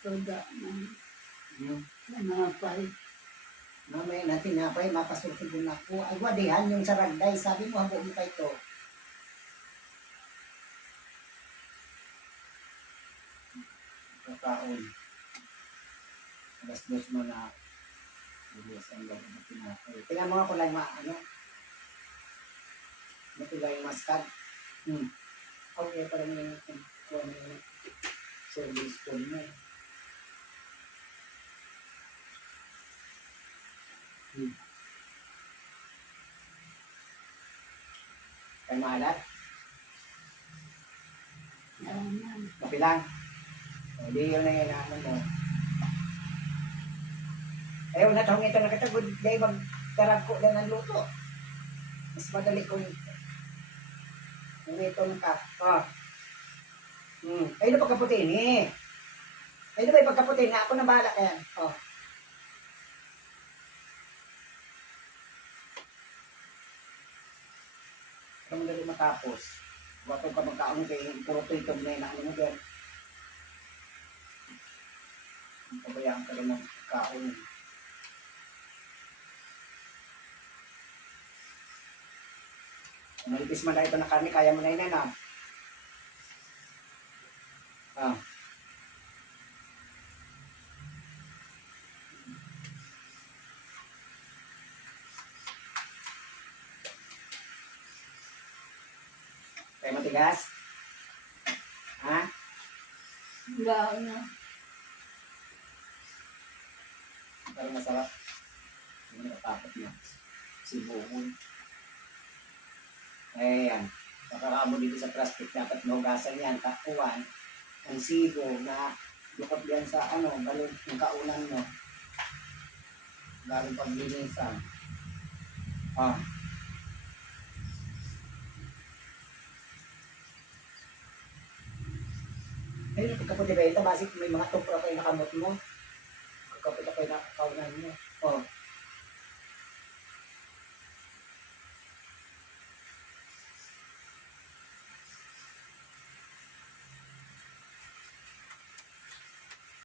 Tuda ng Hmm. nanapay. Mamaya na tinapay, mapasulti din ako. Agwadihan yung saragday, sabi mo habo mo pa ito. Kakaon. Alas dos mo na. Bilis ang loob ng tinapay. Tingnan mo nga kung lang ano. Matulay yung maskad. Okay, parang yung service phone mo. Kaya maalat? Naman. Mapilang? Hindi yun na yun ano mo. Ayaw na taong ito nakatagod. Dahil magkarag ko na ng luto. Mas madali kung itong ka. Ayun na pagkaputi ni. Ayun na ba yung pagkaputi na? Ako na bahala kaya. Kung madali matapos. Bato ka magkaon kay puro itong na yun. Ano mo dyan? Pabayaan ka rin ng kaon. Kung malipis man na ito na karne, kaya mo na yun na. Kaya matigas? Ha? Wala na. Parang masarap. Hindi nakapapot na. Sibuhon. Ayan. Makakamo dito sa plastic. Dapat mahugasan yan. Takuan. Ang sibo na lukot yan sa balon ng kaunan mo. Lalo paglinisan. Ayun, pagkaputi ba ito? Basik may mga tupra kayo nakamot mo. Pagkaputi kayo na kaunan mo.